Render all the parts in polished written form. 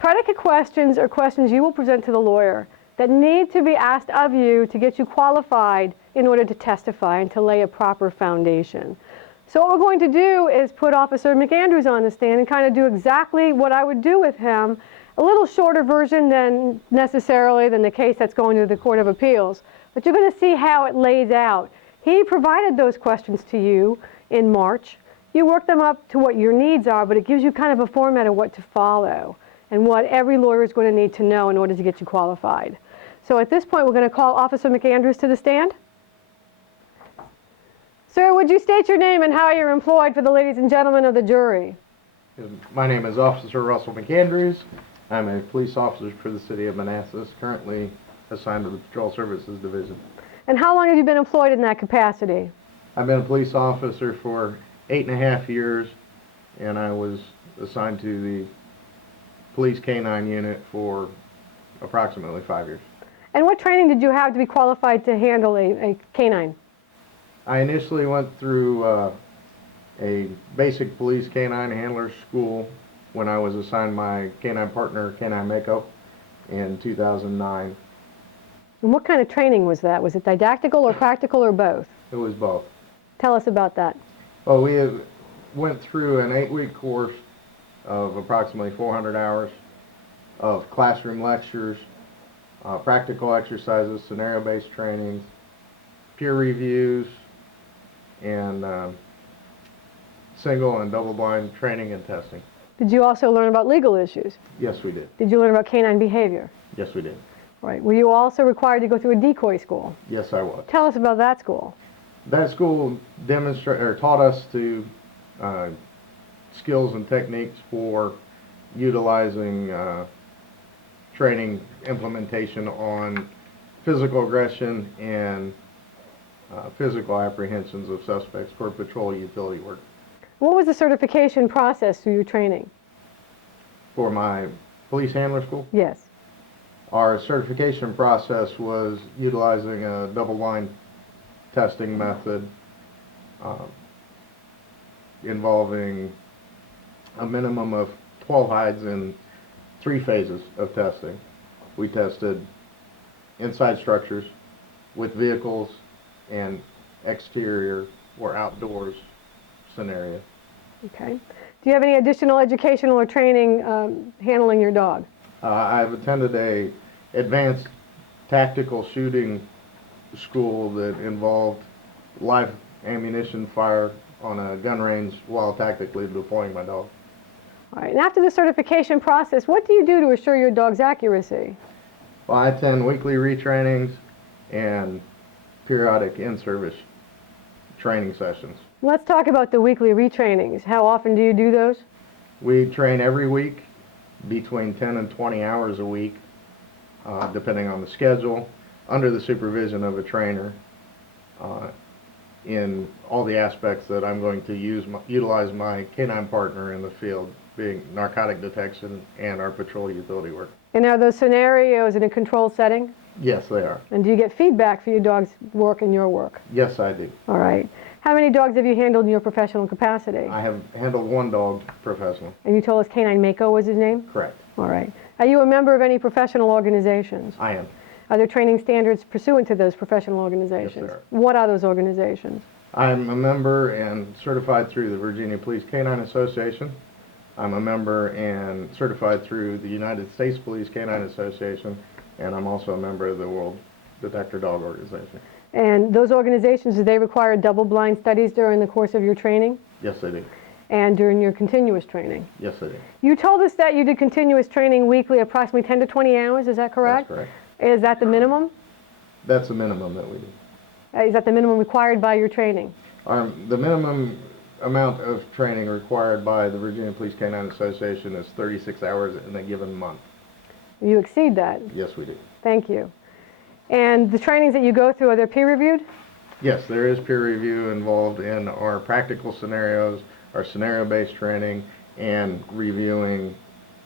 Predicate questions are questions you will present to the lawyer that need to be asked of you to get you qualified in order to testify and to lay a proper foundation. So what we're going to do is put Officer McAndrews on the stand and kind of do exactly what I would do with him, a little shorter version than necessarily than the case that's going to the Court of Appeals. But you're going to see how it lays out. He provided those questions to you in March. You work them up to what your needs are, but it gives you kind of a format of what to follow and what every lawyer is going to need to know in order to get you qualified. So at this point, we're going to call Officer McAndrews to the stand. Sir, would you state your name and how you're employed for the ladies and gentlemen of the jury? My name is Officer Russell McAndrews. I'm a police officer for the city of Manassas, currently assigned to the Patrol Services Division. And how long have you been employed in that capacity? I've been a police officer for 8.5 years, and I was assigned to the Police K-9 unit for approximately 5 years. And what training did you have to be qualified to handle a K-9? I initially went through a basic police K-9 handler school when I was assigned my K-9 partner, K-9 Mako, in 2009. And what kind of training was that? Was it didactical or practical or both? It was both. Tell us about that. Well, we went through an 8-week course of approximately 400 hours of classroom lectures, practical exercises, scenario-based trainings, peer reviews, and single and double-blind training and testing. Did you also learn about legal issues? Yes, we did. Did you learn about canine behavior? Yes, we did. Right. Were you also required to go through a decoy school? Yes, I was. Tell us about that school. That school taught us to skills and techniques for utilizing training implementation on physical aggression and physical apprehensions of suspects for patrol utility work. What was the certification process through your training? For my police handler school, Yes. our certification process was utilizing a double-blind testing method involving a minimum of 12 hides in 3 phases of testing. We tested inside structures with vehicles and exterior or outdoors scenario. Okay. Do you have any additional educational or training handling your dog? I've attended a advanced tactical shooting school that involved live ammunition fire on a gun range while tactically deploying my dog. All right. And after the certification process, what do you do to assure your dog's accuracy? Well, I attend weekly retrainings and periodic in-service training sessions. Let's talk about the weekly retrainings. How often do you do those? We train every week between 10 and 20 hours a week, depending on the schedule, under the supervision of a trainer in all the aspects that I'm going to utilize my K-9 partner in the field, being narcotic detection and our patrol utility work. And are those scenarios in a controlled setting? Yes, they are. And do you get feedback for your dog's work and your work? Yes, I do. All right. How many dogs have you handled in your professional capacity? I have handled 1 dog professionally. And you told us K-9 Mako was his name? Correct. All right. Are you a member of any professional organizations? I am. Are there training standards pursuant to those professional organizations? Yes, there are. What are those organizations? I'm a member and certified through the Virginia Police K-9 Association. I'm a member and certified through the United States Police K-9 Association, and I'm also a member of the World Detector Dog Organization. And those organizations, do they require double-blind studies during the course of your training? Yes, they do. And during your continuous training? Yes, they do. You told us that you did continuous training weekly, approximately 10 to 20 hours, is that correct? That's correct. Is that the minimum? That's the minimum that we do. Is that the minimum required by your training? The minimum amount of training required by the Virginia Police K-9 Association is 36 hours in a given month. You exceed that? Yes, we do. Thank you. And the trainings that you go through, are they peer-reviewed? Yes, there is peer review involved in our practical scenarios, our scenario-based training, and reviewing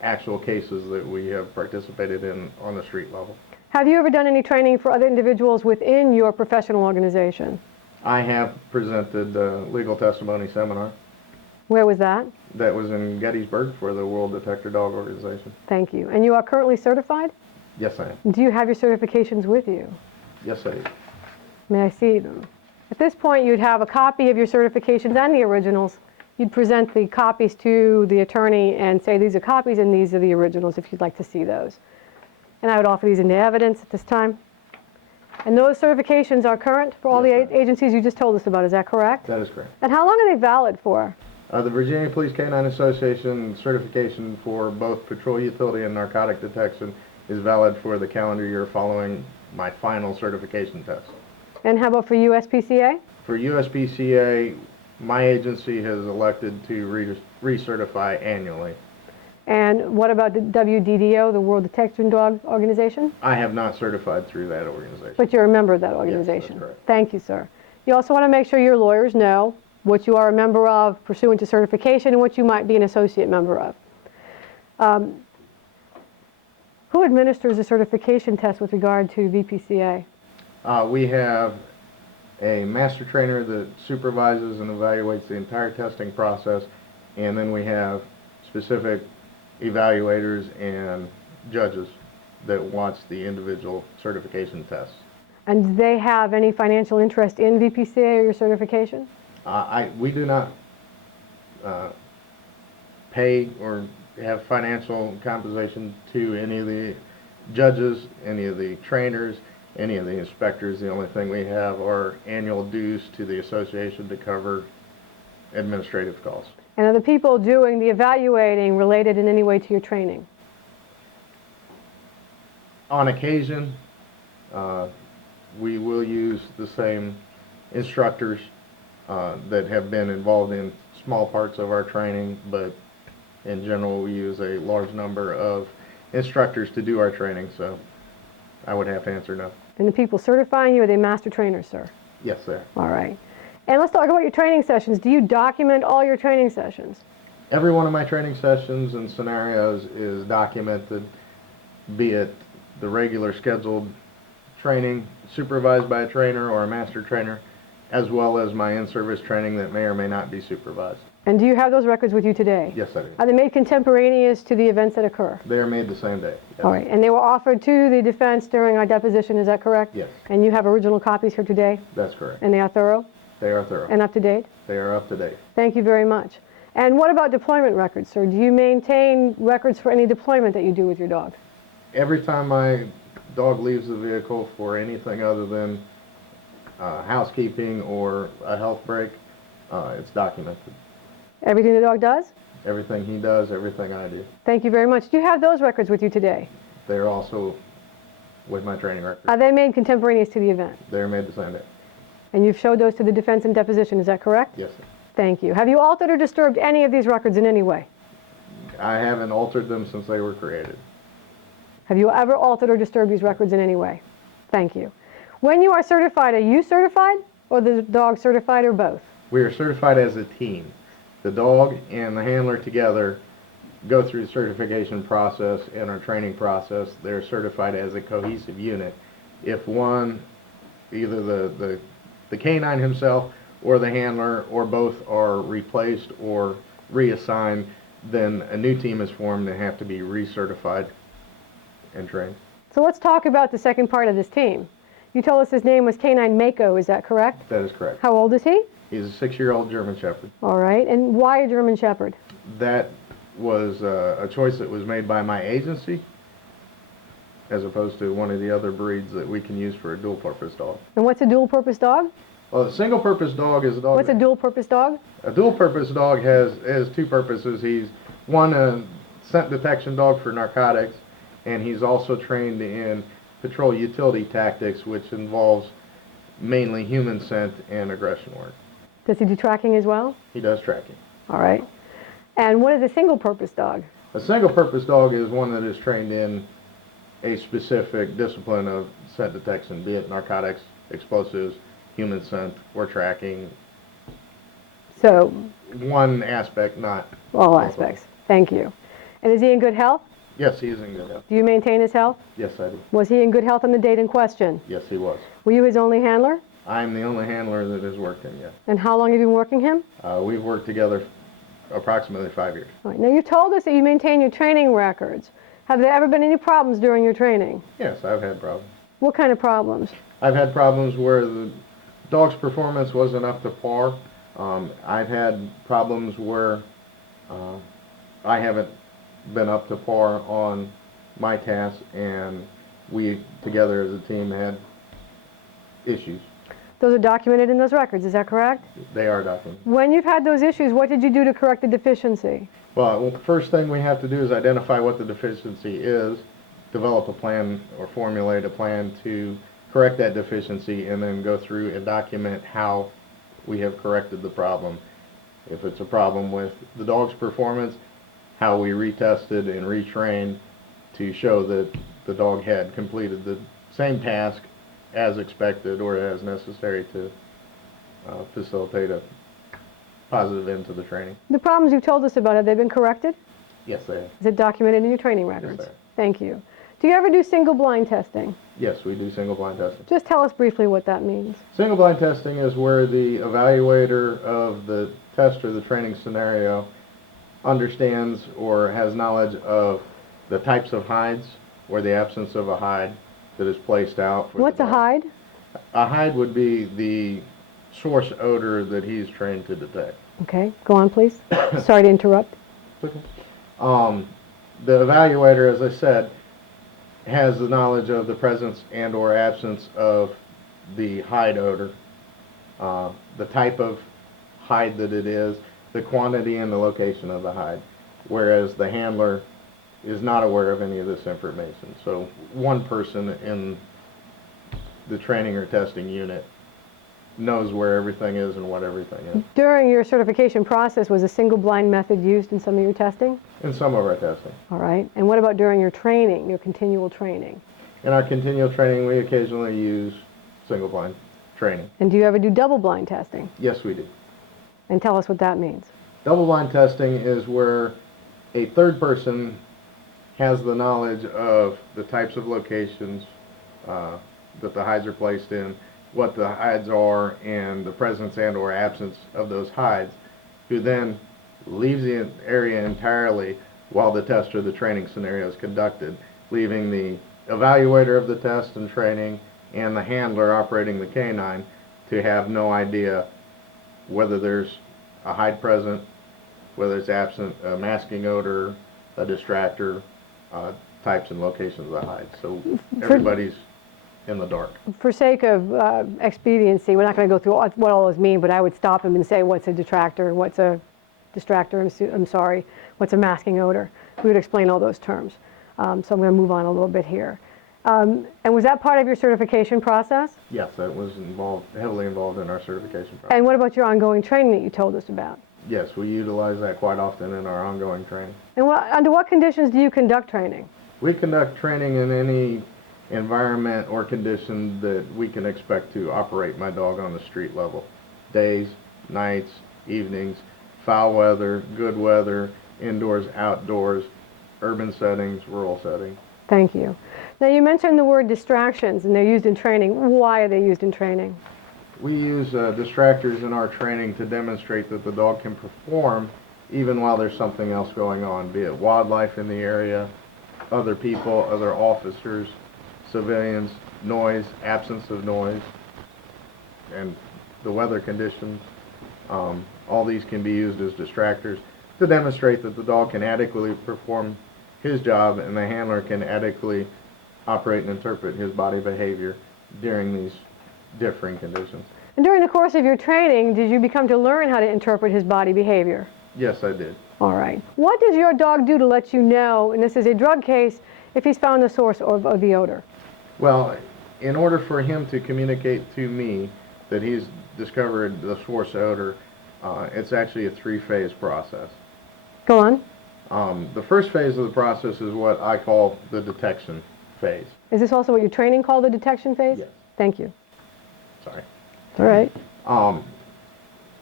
actual cases that we have participated in on the street level. Have you ever done any training for other individuals within your professional organization? I have presented a legal testimony seminar. Where was that? That was in Gettysburg for the World Detector Dog Organization. Thank you. And you are currently certified? Yes, I am. Do you have your certifications with you? Yes, I do. May I see them? At this point, you'd have a copy of your certifications and the originals. You'd present the copies to the attorney and say, these are copies and these are the originals if you'd like to see those. And I would offer these into evidence at this time. And those certifications are current for all Yes, the agencies you just told us about, is that correct? That is correct. And how long are they valid for? The Virginia Police Canine Association certification for both patrol utility and narcotic detection is valid for the calendar year following my final certification test. And how about for USPCA? For USPCA, my agency has elected to recertify annually. And what about the WDDO, the World Detection Dog Organization? I have not certified through that organization. But you're a member of that organization. Yes, that's correct. Thank you, sir. You also want to make sure your lawyers know what you are a member of pursuant to certification and what you might be an associate member of. Who administers the certification test with regard to VPCA? We have a master trainer that supervises and evaluates the entire testing process, and then we have specific evaluators and judges that watch the individual certification tests. And do they have any financial interest in VPCA or your certification? We do not pay or have financial compensation to any of the judges, any of the trainers, any of the inspectors. The only thing we have are annual dues to the association to cover administrative costs. And are the people doing the evaluating related in any way to your training? On occasion, we will use the same instructors that have been involved in small parts of our training, but in general we use a large number of instructors to do our training, so I would have to answer no. And the people certifying you, are they master trainers, sir? Yes, sir. All right. And let's talk about your training sessions. Do you document all your training sessions? Every one of my training sessions and scenarios is documented, be it the regular scheduled training supervised by a trainer or a master trainer, as well as my in-service training that may or may not be supervised. And do you have those records with you today? Yes, I do. Are they made contemporaneous to the events that occur? They are made the same day. Yes. All right. And they were offered to the defense during our deposition, is that correct? Yes. And you have original copies here today? That's correct. And they are thorough They are thorough. and up to date? They are up to date. Thank you very much. And what about deployment records, sir? Do you maintain records for any deployment that you do with your dog? Every time my dog leaves the vehicle for anything other than housekeeping or a health break, it's documented. Everything the dog does? Everything he does, everything I do. Thank you very much. Do you have those records with you today? They're also with my training record. Are they made contemporaneous to the event? They're made the same day. And you've showed those to the defense in deposition, is that correct? Yes, sir. Thank you. Have you altered or disturbed any of these records in any way? I haven't altered them since they were created. Have you ever altered or disturbed these records in any way? Thank you. When you are certified, are you certified or the dog certified or both? We are certified as a team. The dog and the handler together go through the certification process and our training process. They're certified as a cohesive unit. If one, either the canine himself or the handler or both are replaced or reassigned, then a new team is formed and have to be recertified and trained. So let's talk about the second part of this team. You told us his name was Canine Mako, is that correct? That is correct. How old is he? He's a 6-year-old German Shepherd. All right. And why a German Shepherd? That was a choice that was made by my agency as opposed to one of the other breeds that we can use for a dual-purpose dog. And what's a dual-purpose dog? Well, a single-purpose dog is a dog. What's a dual-purpose dog? A dual-purpose dog has two purposes. He's one, a scent detection dog for narcotics, and he's also trained in patrol utility tactics, which involves mainly human scent and aggression work. Does he do tracking as well? He does tracking. All right. And what is a single-purpose dog? A single-purpose dog is one that is trained in a specific discipline of scent detection, be it narcotics, explosives, human scent, or tracking. So, One aspect, not all both of aspects. Thank you. And is he in good health? Yes, he is in good health. Do you maintain his health? Yes, I do. Was he in good health on the date in question? Yes, he was. Were you his only handler? I'm the only handler that has worked him yet. And how long have you been working him? We've worked together approximately 5 years. All right. Now, you told us that you maintain your training records. Have there ever been any problems during your training? Yes, I've had problems. What kind of problems? I've had problems where the dog's performance wasn't up to par. I've had problems where I haven't been up to par on my tasks, and we together as a team had issues. Those are documented in those records, is that correct? They are documented. When you've had those issues, what did you do to correct the deficiency? Well, first thing we have to do is identify what the deficiency is, develop a plan or formulate a plan to correct that deficiency, and then go through and document how we have corrected the problem. If it's a problem with the dog's performance, how we retested and retrained to show that the dog had completed the same task as expected or as necessary to facilitate a positive end to the training. The problems you've told us about, have they been corrected? Yes, they have. Is it documented in your training records? Yes, sir. Thank you. Do you ever do single blind testing? Yes, we do single blind testing. Just tell us briefly what that means. Single blind testing is where the evaluator of the test or the training scenario understands or has knowledge of the types of hides or the absence of a hide that is placed out. What's a hide? A hide would be the source odor that he's trained to detect. Okay, go on please. Sorry to interrupt. Okay. The evaluator, as I said, has the knowledge of the presence and or absence of the hide odor, the type of hide that it is, the quantity and the location of the hide, whereas the handler is not aware of any of this information. So one person in the training or testing unit knows where everything is and what everything is. During your certification process, was a single blind method used in some of your testing? In some of our testing. All right. And what about during your training, your continual training? In our continual training, we occasionally use single blind training. And do you ever do double blind testing? Yes, we do. And tell us what that means. Double blind testing is where a third person has the knowledge of the types of locations that the hides are placed in, what the hides are, and the presence and or absence of those hides, who then leaves the area entirely while the test or the training scenario is conducted, leaving the evaluator of the test and training and the handler operating the canine to have no idea whether there's a hide present, whether it's absent, a masking odor, a distractor, types and locations of the hide. So everybody's in the dark. For sake of expediency, we're not going to go through what all those mean, but I would stop him and say, what's a detractor, what's a distractor, I'm sorry, what's a masking odor. We would explain all those terms. So I'm going to move on a little bit here. And was that part of your certification process? Yes, that was heavily involved in our certification process. And what about your ongoing training that you told us about? Yes, we utilize that quite often in our ongoing training. And under what conditions do you conduct training? We conduct training in any environment or condition that we can expect to operate my dog on the street level. Days, nights, evenings, foul weather, good weather, indoors, outdoors, urban settings, rural settings. Thank you. Now you mentioned the word distractions, and they're used in training. Why are they used in training? We use distractors in our training to demonstrate that the dog can perform even while there's something else going on, be it wildlife in the area, other people, other officers, civilians, noise, absence of noise, and the weather conditions. All these can be used as distractors to demonstrate that the dog can adequately perform his job and the handler can adequately operate and interpret his body behavior during these differing conditions. And during the course of your training, did you become to learn how to interpret his body behavior? Yes, I did. All right. What does your dog do to let you know, and this is a drug case, if he's found the source of the odor? Well, in order for him to communicate to me that he's discovered the source odor, it's actually a three-phase process. Go on. The first phase of the process is what I call the detection phase. Is this also what your training called the detection phase? Yes. Thank you. Sorry. All right.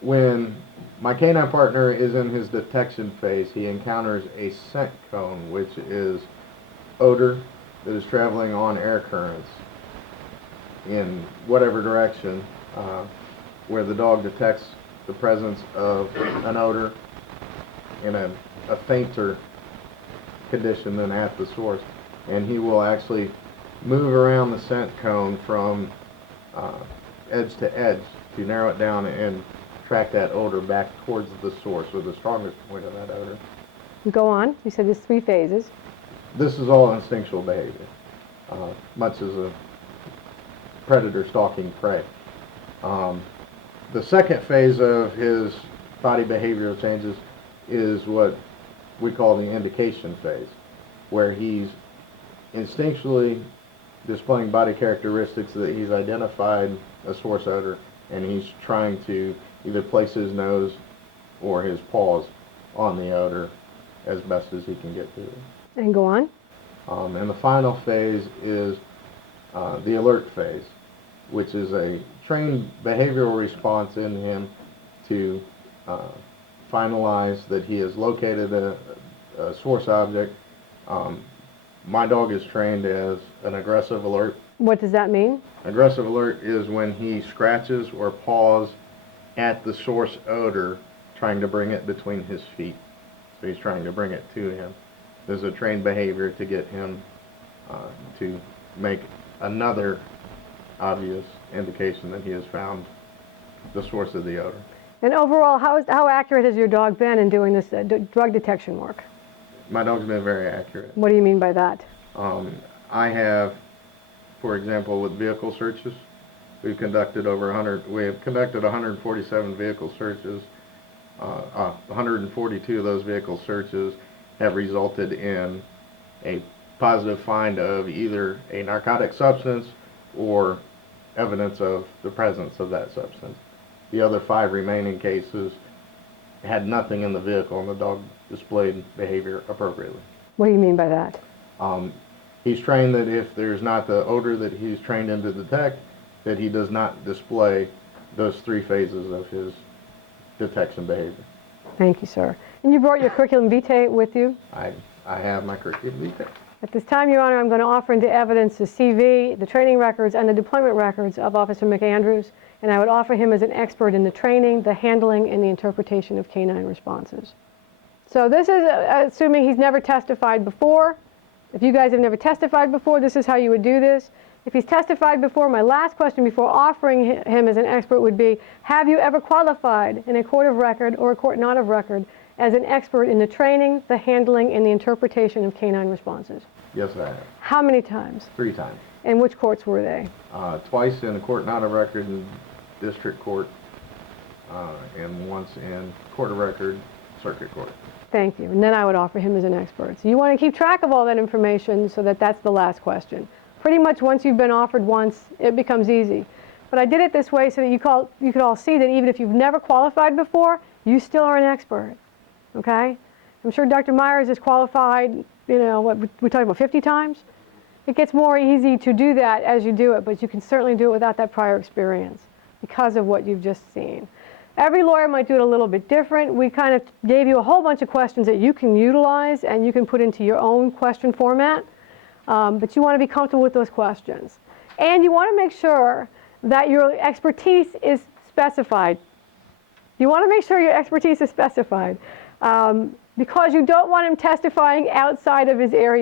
When my canine partner is in his detection phase, he encounters a scent cone, which is odor that is traveling on air currents in whatever direction, where the dog detects the presence of an odor. in a fainter condition than at the source, and he will actually move around the scent cone from edge to edge to narrow it down and track that odor back towards the source, or the strongest point of that odor. Go on. You said there's 3 phases. This is all instinctual behavior, much as a predator stalking prey. The second phase of his body behavioral changes is what we call the indication phase, where he's instinctually displaying body characteristics that he's identified a source odor, and he's trying to either place his nose or his paws on the odor as best as he can get to it. And go on. And the final phase is the alert phase, which is a trained behavioral response in him to finalize that he has located a source object. My dog is trained as an aggressive alert. What does that mean? Aggressive alert is when he scratches or paws at the source odor, trying to bring it between his feet. So he's trying to bring it to him. There's a trained behavior to get him to make another obvious indication that he has found the source of the odor. And overall, how accurate has your dog been in doing this drug detection work? My dog's been very accurate. What do you mean by that? I have, for example, with vehicle searches, we have conducted 147 vehicle searches. 142 of those vehicle searches have resulted in a positive find of either a narcotic substance or evidence of the presence of that substance. The other 5 remaining cases had nothing in the vehicle, and the dog displayed behavior appropriately. What do you mean by that? He's trained that if there's not the odor that he's trained in to detect, that he does not display those 3 phases of his detection behavior. Thank you, sir. And you brought your curriculum vitae with you? I have my curriculum vitae. At this time, Your Honor, I'm going to offer into evidence the CV, the training records, and the deployment records of Officer McAndrews, and I would offer him as an expert in the training, the handling, and the interpretation of canine responses. So this is assuming he's never testified before. If you guys have never testified before, this is how you would do this. If he's testified before, my last question before offering him as an expert would be, have you ever qualified in a court of record or a court not of record as an expert in the training, the handling, and the interpretation of canine responses? Yes, I have. How many times? 3 times. And which courts were they? Twice in a court not of record in district court, and once in court of record, circuit court. Thank you. And then I would offer him as an expert. So you want to keep track of all that information so that that's the last question. Pretty much once you've been offered once, it becomes easy. But I did it this way so that you could all see that even if you've never qualified before, you still are an expert. Okay? I'm sure Dr. Myers is qualified, you know, what we're talking about 50 times? It gets more easy to do that as you do it, but you can certainly do it without that prior experience because of what you've just seen. Every lawyer might do it a little bit different. We kind of gave you a whole bunch of questions that you can utilize and you can put into your own question format, but you want to be comfortable with those questions. And you want to make sure that your expertise is specified. You want to make sure your expertise is specified because you don't want him testifying outside of his area.